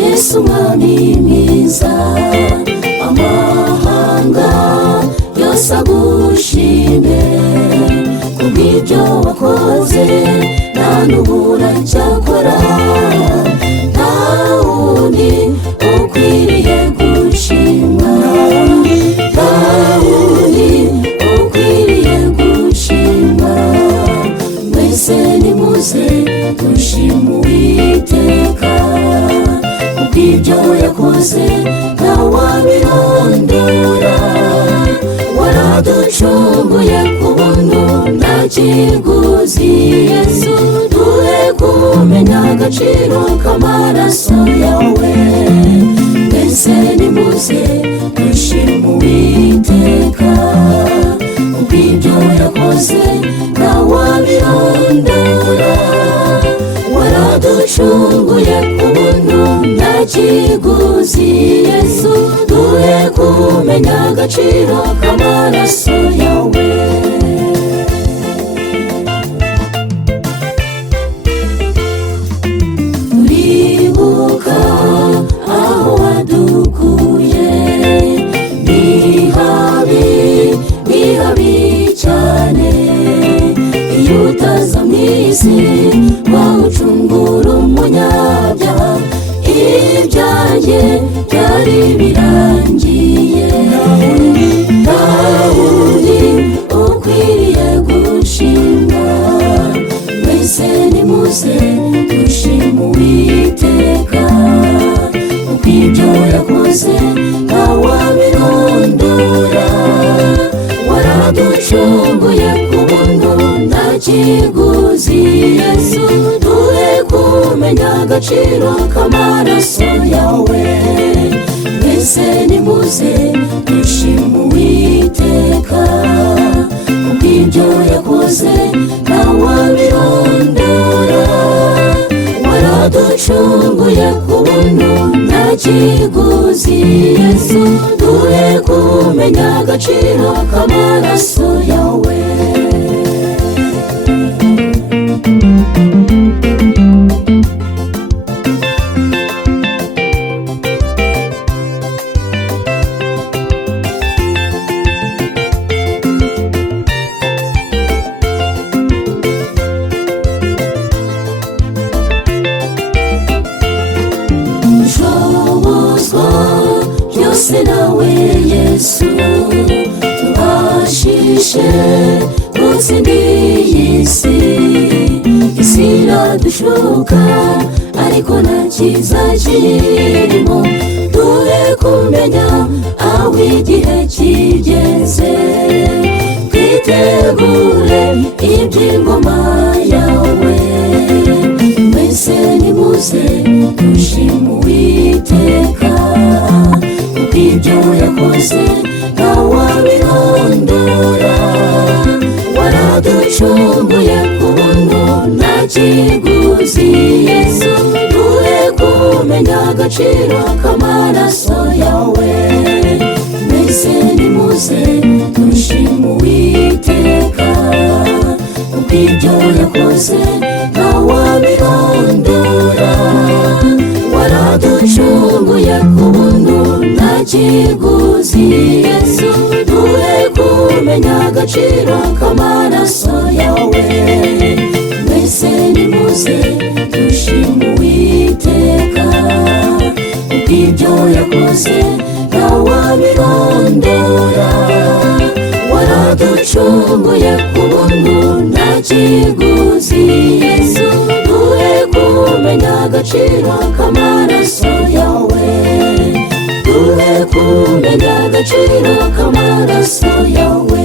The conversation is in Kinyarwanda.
Yesu mwami mwiza, amahanga yose agushime kubw'ibyo wakoze, nta n'ubura cyakora, nta wundi ukwiriye gushimwa, nta wundi ukwiriye gushimwa. Mwese nimuze dushime Uwiteka kubw'ibyo yakoze, ntawabirondora. Waraducunguye ku buntu nta kiguzi, Yesu duhe kumenya agaciro k'amaraso yawe. Mwese nimuze dushime Uwiteka kubw'ibyo yakoze, ntawabirondora. Waraducunguye ku buntu nta kiguzi, Yesu duhe kumenya agaciro k'amaraso yawe. Turibuka aho wadukuye, ni habi cyane. Iyo utaza mw'isi wawucungura umunyabyaha, ibyanjye byari birangiye. Nta wundi ukwiriye gushimwa. Mwese nimuze dushime Uwiteka kubw'ibyo yakoze, ntawabirondora. Waraducunguye ku buntu nta kiguzi, Yesu duhe kumenya agaciro k'amaraso yawe. Mwese nimuze dushime Uwiteka kubw'ibyo yakoze, ntawabirondora. Waraducunguye ku buntu nta kiguzi, Yesu duhe kumenya agaciro k'amaraso yawe. Byose nawe Yesu, tubashishe gutsinda iyi si. Isi iradushuka ariko nta cyiza kirimo, duhe kumenya aho igihe kigeze. Twitegure iby'ingoma yawe. Mwese nimuze dushime Uwiteka kubw'ibyo yakoze, ntawabirondora. Waraducunguye ku buntu nta kiguzi, Yesu duhe kumenya agaciro k'amaraso yawe. Mwese nimuze dushime Uwiteka kubw'ibyo yakoze, ntawabirondora. Waraducunguye ku buntu nta kiguzi, Yesu duhe kumenya agaciro k'amaraso yawe. Mwese nimuze dushime Uwiteka kubw'ibyo yakoze, ntawabirondora. Waraducunguye ku buntu nta kiguzi, Yesu duhe kumenya agaciro k'amaraso yawe. Duhe kumenya agaciro k'amaraso yawe.